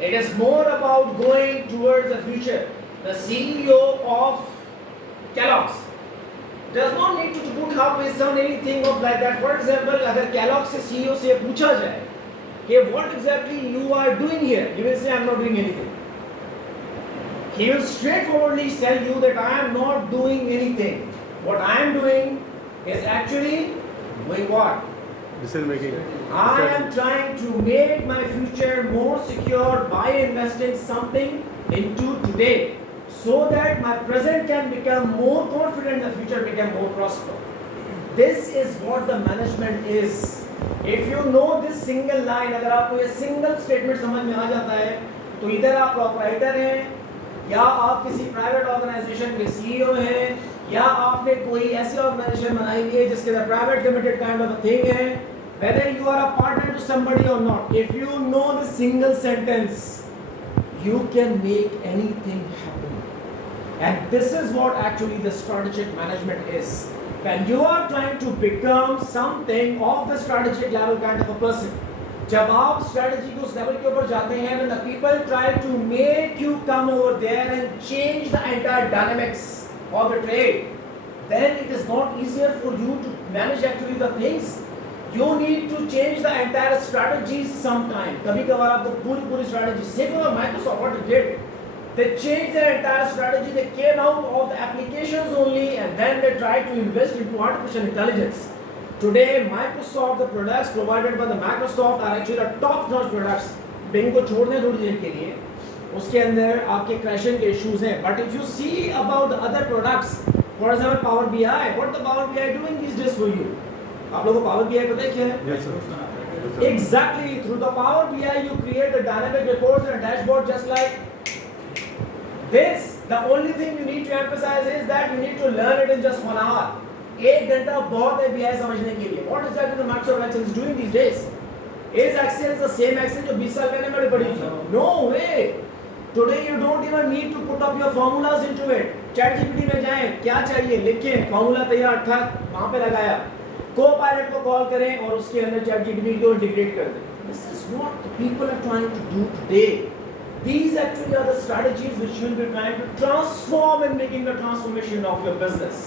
It is more about going towards the future. The CEO of Kellogg's does not need to put up with some anything of like that. For example, अगर Kellogg's से CEO से पूछा जाए कि what exactly you are doing here, he will say I am not doing anything. He will straightforwardly tell you that I am not doing anything. What I am doing is actually doing what? Decision making. I am trying to make my future more secure by investing something into today so that my present can become more confident, the future become more prosperous. This is what the management is. If you know this single line, अगर आपको ये single statement समझ में आ जाता है तो इधर आप proprietor हैं या आप किसी प्राइवेट ऑर्गेनाइजेशन के सीईओ हैं या आपने कोई ऐसी ऑर्गेनाइजेशन बनाई है जिसके अंदर private limited kind of thing है, whether you are a partner to somebody or not, if you know the single sentence, you can make anything happen. And this is what actually the strategic management is. When you are trying to become something of the strategic level kind of a person, जब आप strategy के उस level के ऊपर जाते हैं, when the people try to make you come over there and change the entire dynamics of the trade, then it is not easier for you to manage actually the things. You need to change the entire strategy sometime. कभी कभार आपको पूरी strategy, same with Microsoft, what it did, they changed their entire strategy. They came out of the applications only, and then they tried to invest into artificial intelligence. Today, Microsoft, the products provided by the Microsoft are actually the top-notch products. Bing को छोड़ने थोड़ी देर के लिए, उसके अंदर आपके crashing के issues हैं. But if you see about the other products, for example, Power BI, what the Power BI doing these days for you? आप लोगों को Power BI पता है क्या है? Yes, sir. Exactly. Through the Power BI, you create the dynamic reports and a dashboard just like this. The only thing you need to emphasize is that you need to learn it in just 1 hour. 1 घंटा बहुत है BI समझने के लिए. What exactly the Microsoft Excel is doing these days? Is Excel the same Excel जो 20 साल पहले मैंने पढ़ी थी? No way. Today you don't even need to put up your formulas into it. ChatGPT में जाएं, क्या चाहिए लिखें, फॉर्मूला तैयार था, वहाँ पे लगाया. Co-pilot को कॉल करें और उसके अंदर ChatGPT को इंटीग्रेट कर दें. This is what the people are trying to do today. These actually are the strategies which you will be trying to transform in making the transformation of your business.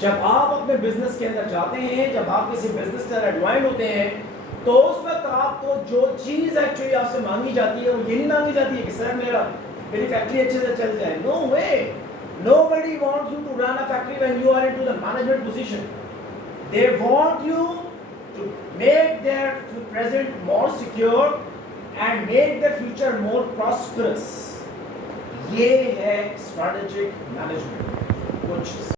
जब आप अपने business के अंदर जाते हैं, जब आप किसी बिजनेस के अंदर एडवाइंड होते हैं, तो उस वक्त आपको जो चीज एक्चुअली आपसे मांगी जाती है वो ये नहीं मांगी जाती है कि सर मेरी फैक्ट्री अच्छे से चल जाए. No way. Nobody wants you to run a factory when you are into the management position. They want you to make their present more secure and make their future more prosperous. ये है strategic management. कुछ